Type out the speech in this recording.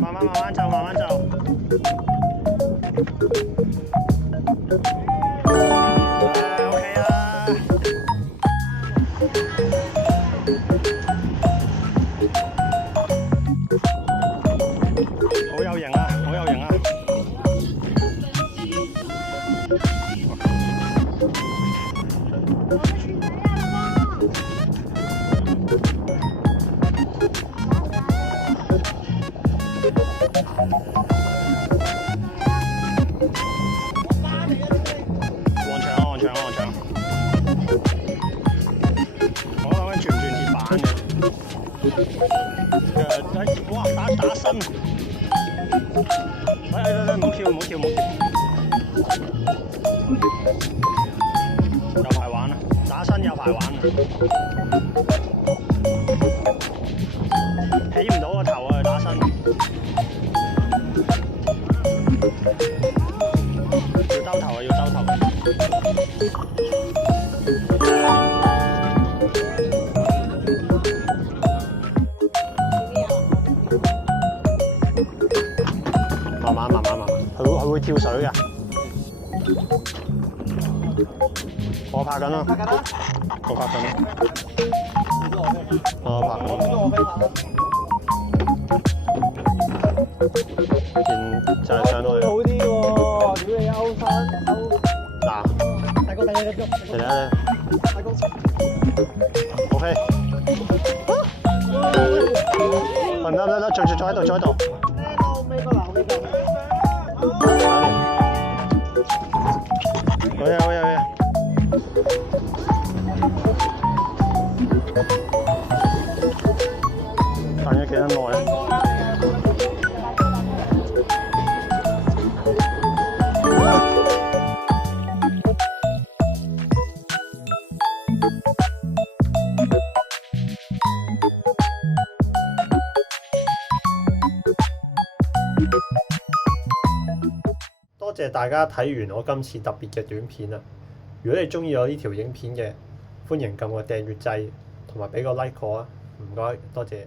慢慢走，慢慢走。OK 啊！好有型啊！好有型啊！旺場啊！旺場啊！旺場！我諗緊轉唔轉鐵板嘅？哇！打身！唔好跳，唔好跳，唔好跳！有排玩啊！打身有排玩啊！起唔到個頭啊！打身。要兜頭啊！要兜頭。慢慢，佢會跳水㗎。我拍緊啦。我拍緊啦。我拍緊。就係上到去。好啲喎，屌你歐山歐。嗱，大哥，嚟啦！大哥。OK。唔得，坐喺度，坐喺度。咩個鬧你㗎？好嘢！等咗幾多耐啊？多謝大家睇完我今次特別嘅短片啦！如果你鍾意我呢條影片嘅，歡迎撳個訂閱掣，同埋俾個 like 我啊！唔該，多謝。